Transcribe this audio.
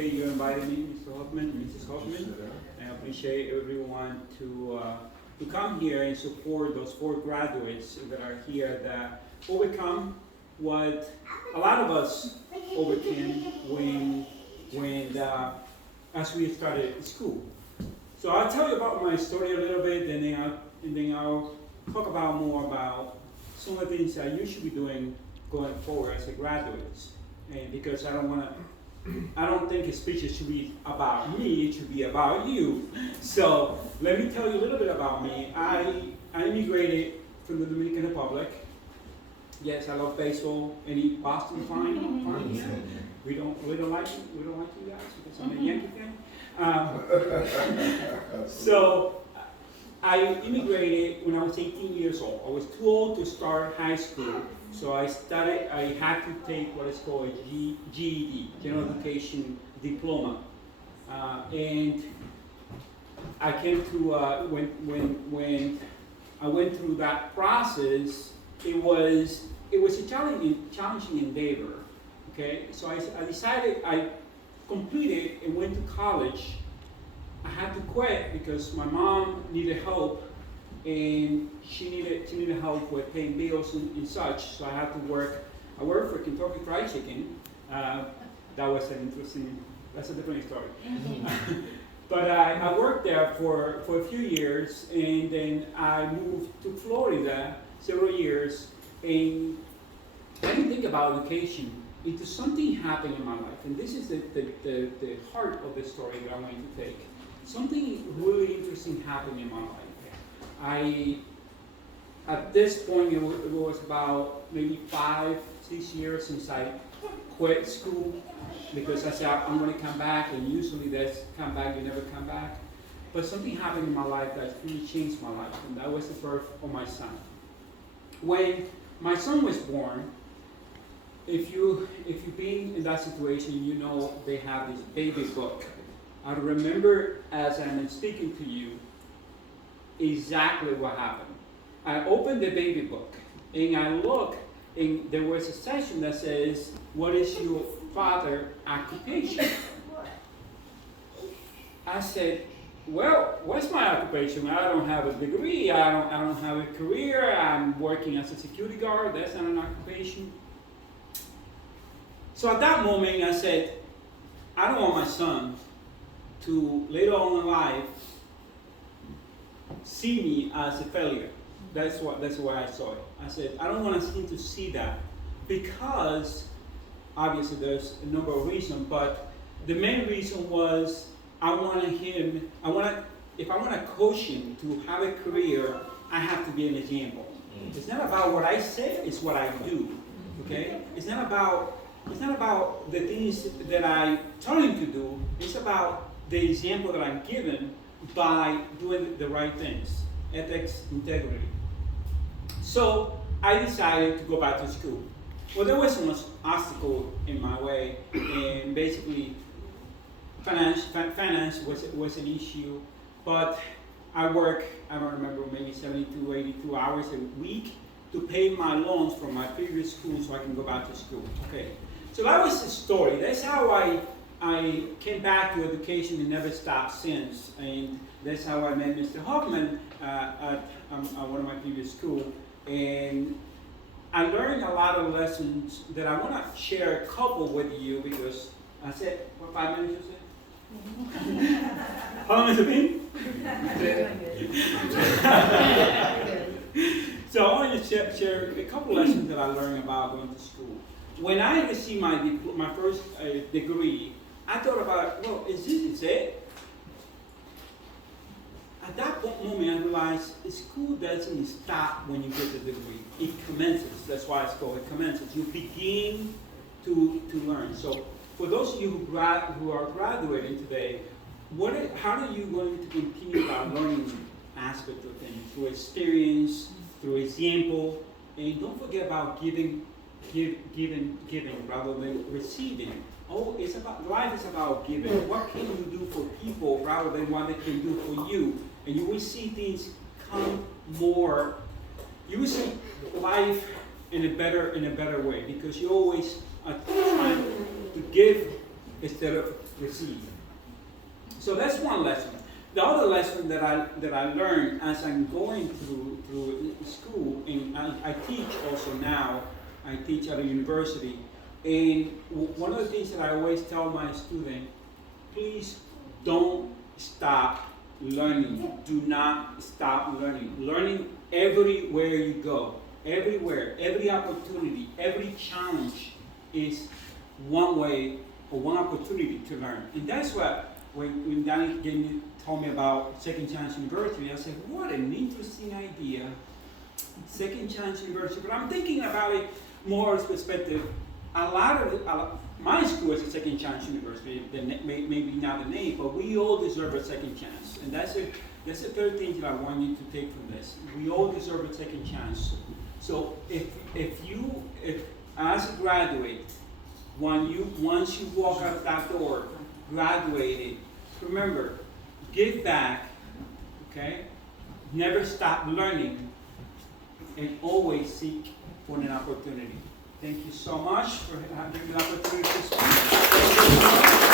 appreciate you inviting me, Mr. Hoffman, Mrs. Hoffman. I appreciate everyone to come here and support those 4 graduates that are here that overcome what a lot of us overcame when as we started school. So I'll tell you about my story a little bit, and then I'll talk about more about some of the things I usually be doing going forward as a graduate. And because I don't think a speech should be about me, it should be about you. So let me tell you a little bit about me. I immigrated from the Dominican Republic. Yes, I love baseball. Any Boston fine? Yeah. We don't like you guys because I'm a Yankee fan. So I immigrated when I was 18 years old. I was too old to start high school, so I had to take what is called a GED, General Education Diploma. And I came to, when I went through that process, it was a challenging endeavor, okay? So I decided, I completed and went to college. I had to quit because my mom needed help, and she needed help with paying bills and such. So I had to work. I worked for Kentucky Fried Chicken. That was an interesting. That's a different story. But I worked there for a few years, and then I moved to Florida several years, and I didn't think about education until something happened in my life, and this is the heart of the story that I'm going to take. Something really interesting happened in my life. At this point, it was about maybe 5-6 years since I quit school, because I said, I'm going to come back, and usually that's come back, you never come back. But something happened in my life that really changed my life, and that was the birth of my son. When my son was born, if you've been in that situation, you know they have this baby book. I remember as I'm speaking to you exactly what happened. I opened the baby book and I look, and there was a section that says, "What is your father's occupation?" I said, "Well, what's my occupation? I don't have a degree. I don't have a career. I'm working as a security guard. That's not an occupation." So at that moment, I said, I don't want my son to later on in life see me as a failure. That's the way I saw it. I said, I don't want him to see that, because obviously there's a number of reasons, but the main reason was if I want to coach him to have a career, I have to be an example. It's not about what I say, it's what I do. Okay? It's not about the things that I tell him to do, it's about the example that I'm given by doing the right things, ethics, integrity. So I decided to go back to school. Well, there was some obstacle in my way, and basically finance was an issue, but I don't remember, maybe 72, 82 hours a week to pay my loans from my previous school so I can go back to school. Okay. So that was the story. That's how I came back to education and never stopped since. And that's how I met Mr. Hoffman at one of my previous schools. And I learned a lot of lessons that I want to share a couple with you, because I said, what, 5 minutes you said? How long has it been? So I want to share a couple lessons that I learned about going to school. When I received my first degree, I thought about, well, is this it? At that moment, I realized school doesn't stop when you get the degree. It commences. That's why it's called, it commences. You begin to learn. So for those of you who are graduating today, how are you going to continue about learning aspect of things? Through experience, through example, and don't forget about giving rather than receiving. Life is about giving. What can you do for people rather than what they can do for you? And you will see things come more. You will see life in a better way, because you always are trying to give instead of receive. So that's one lesson. The other lesson that I learned as I'm going through school, and I teach also now, I teach at a university, and one of the things that I always tell my students, please don't stop learning. Do not stop learning. Learning everywhere you go, everywhere, every opportunity, every challenge is one way or one opportunity to learn. And that's what, when Danny told me about Second Chance University, I said, what an interesting idea, Second Chance University. But I'm thinking about it more as perspective. My school is a Second Chance University, maybe not the name, but we all deserve a second chance. And that's the third thing that I want you to take from this. We all deserve a second chance. So if as a graduate, once you walk out that door, graduated, remember, give back, okay? Never stop learning, and always seek for an opportunity. Thank you so much for having the opportunity to speak.